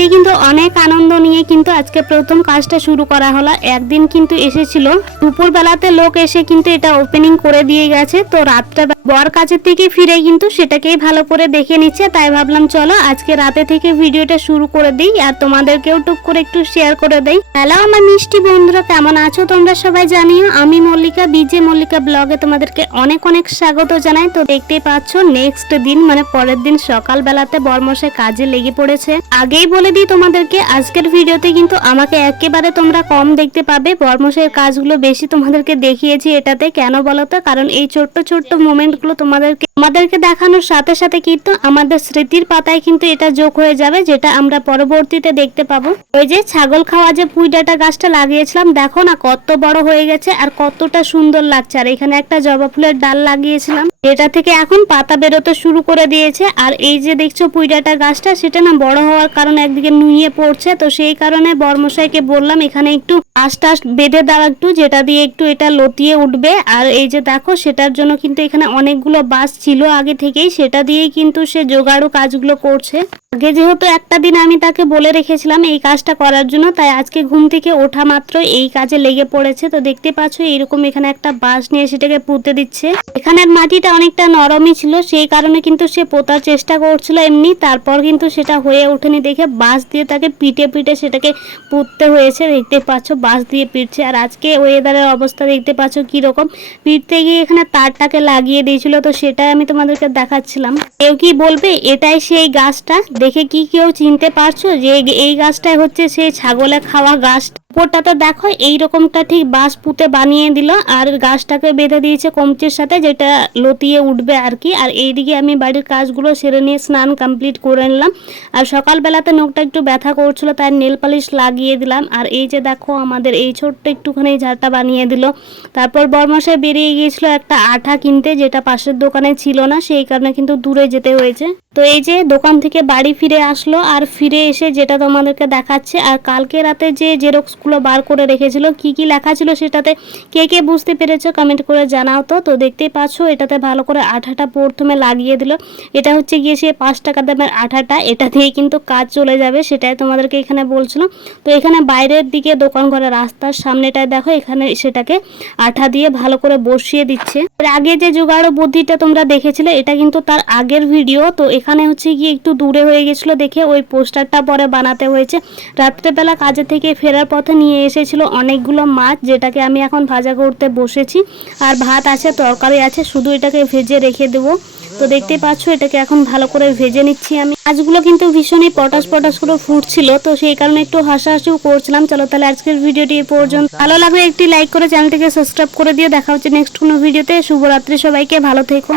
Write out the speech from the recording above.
আজকে কিন্তু অনেক আনন্দ নিয়ে কিন্তু আজকে প্রথম কাজটা শুরু করা হলো। একদিন কিন্তু এসেছিল দুপুর বেলাতে লোক এসে কিন্তু এটা ওপেনিং করে দিয়ে গেছে। তো রাতটা বর কাজের থেকে ফিরে কিন্তু সেটাকেই ভালো করে দেখে নিচ্ছে। তাই ভাবলাম চলো আজকে রাতে থেকে ভিডিওটা শুরু করে দিই আর তোমাদেরকেও টুক করে একটু শেয়ার করে দেই। হ্যালো আমার মিষ্টি বন্ধুরা, কেমন আছো তোমরা সবাই জানিও। আমি মল্লিকা, বিজে মল্লিকা ব্লগে তোমাদেরকে অনেক অনেক স্বাগত জানাই। তো দেখতেই পাচ্ছ নেক্সট দিন মানে পরের দিন সকাল বেলাতে বরমশাই কাজে লেগে পড়েছে। আগেই বলে দিই তোমাদেরকে আজকের ভিডিওতে কিন্তু আমাকে একেবারে তোমরা কম দেখতে পাবে, বরমশাইয়ের কাজগুলো বেশি তোমাদেরকে দেখিয়েছি এটাতে। কেন বলো তো, কারণ এই ছোট্ট ছোট্ট মোমেন্টগুলো তোমাদেরকে দেখানোর সাথে সাথে কিন্তু আমাদের স্মৃতির পাতায় কিন্তু এটা যোগ হয়ে যাবে, যেটা আমরা পরবর্তীতে দেখতে পাবো। ওই যে ছাগল খাওয়া যে পুঁই ডাঁটা গাছটা লাগিয়েছিলাম, দেখো না কত বড় হয়ে গেছে আর কতটা সুন্দর লাগছে। আর এখানে একটা জবা ফুলের ডাল লাগিয়েছিলাম, এটা থেকে এখন পাতা বেরোতে শুরু করে দিয়েছে। আর এই যে দেখছো পুঁই ডাঁটা গাছটা, সেটা না বড় হওয়ার কারণে একদিকে নুয়ে পড়ছে। তো সেই কারণে বরমশাইকে বললাম এখানে একটু আঁশ বেঁধে দাও একটু, যেটা দিয়ে একটু এটা লতিয়ে উঠবে। আর এই যে দেখো সেটার জন্য কিন্তু এখানে অনেকগুলো বাঁশ ছিল আগে থেকেই, সেটা দিয়েই কিন্তু সে জোগাড়ু কাজগুলো করছে। আগে যেহেতু একটা দিন আমি তাকে বলে রেখেছিলাম এই কাজটা করার জন্য, তাই আজকে ঘুম থেকে ওঠা মাত্র এই কাজে লেগে পড়েছে। তো দেখতে পাচ্ছ এইরকম এখানে একটা বাঁশ নিয়ে সেটাকে পুঁতে দিচ্ছে। এখানের মাটিটা অনেকটা নরমই ছিল, সেই কারণে কিন্তু সে পোতার চেষ্টা করছিল এমনি। তারপর কিন্তু সেটা হয়ে ওঠেনি দেখে বাঁশ দিয়ে তাকে পিটে পিটে সেটাকে পুঁততে হয়েছে। দেখতে পাচ্ছ বাঁশ দিয়ে পিটছে। আর আজকে ওয়েদারের অবস্থা দেখতে পাচ্ছ কিরকম, পিটতে গিয়ে এখানে তারটাকে লাগিয়ে দিয়েছিল। তো সেটাই আমি তোমাদেরকে দেখাচ্ছিলাম। কেউ কি বলবে এটাই সেই গাছটা? দেখে কি কেউ চিনতে পারছো যে এই গাছটাই হচ্ছে সেই ছাগলে খাওয়া গাছ? উপরটাতে দেখো এইরকমটা ঠিক বাঁশ পুঁতে বানিয়ে দিল আর গাছটাকে বেঁধে দিয়েছে কমচির সাথে, যেটা লতিয়ে উঠবে আর কি। আর এইদিকে আমি বাড়ির কাজগুলো সেরে নিয়ে স্নান কমপ্লিট করে নিলাম। আর সকালবেলাতে নখটা একটু ব্যথা করছিল, তাই নেল পালিশ লাগিয়ে দিলাম। আর এই যে দেখো আমাদের এই ছোট্ট একটুখানি ঝাড়টা বানিয়ে দিল। তারপর বরমশাই বেরিয়ে গিয়েছিল একটা আঠা কিনতে, যেটা পাশের দোকানে ছিল না, সেই কারণে কিন্তু দূরে যেতে হয়েছে। তো এই যে দোকান থেকে বাড়ি ফিরে আসলো, আর ফিরে এসে যেটা তোমাদেরকে দেখাচ্ছে। আর কালকে রাতে যে জেরক্সগুলো বার করে রেখেছিল, কি কি লেখা ছিল সেটাতে কে কে বুঝতে পেরেছো কমেন্ট করে জানাও তো। তো দেখতেই পাচ্ছ এটাতে ভালো করে আঠাটা প্রথমে লাগিয়ে দিল। এটা হচ্ছে গিয়ে সে 5 টাকা দামের আঠাটা, এটা দিয়ে কিন্তু কাজ চলে যাবে, সেটাই তোমাদেরকে এখানে বলছিল। তো এখানে বাইরের দিকে দোকান ঘরে রাস্তার সামনেটায় দেখো এখানে সেটাকে আঠা দিয়ে ভালো করে বসিয়ে দিচ্ছে। এর আগে যে জোগাড় বুদ্ধিটা তোমরা দেখেছিলে, এটা কিন্তু তার আগের ভিডিও। তো এখানে হচ্ছে গিয়ে একটু দূরে হয়ে গেছিলো দেখে ওই পোস্টারটা পরে বানাতে হয়েছে। রাত্রেবেলা কাজে থেকে ফেরার পথে নিয়ে এসেছিল অনেকগুলো মাছ, যেটাকে আমি এখন ভাজা করতে বসেছি। আর ভাত আছে, তরকারি আছে, শুধু এটাকে ভেজে রেখে দেবো। তো দেখতে পাচ্ছ এটাকে এখন ভালো করে ভেজে নিচ্ছি আমি। মাছগুলো কিন্তু ভীষণই পটাশ পটাশ করে ফুটছিল, তো সেই কারণে একটু হাসাহাসিও করছিলাম। চলো তাহলে আজকের ভিডিওটি এই পর্যন্ত। ভালো লাগলে একটি লাইক করে চ্যানেলটিকে সাবস্ক্রাইব করে দিও। দেখা হচ্ছে নেক্সট কোনো ভিডিওতে। শুভরাত্রি সবাইকে, ভালো থেকো।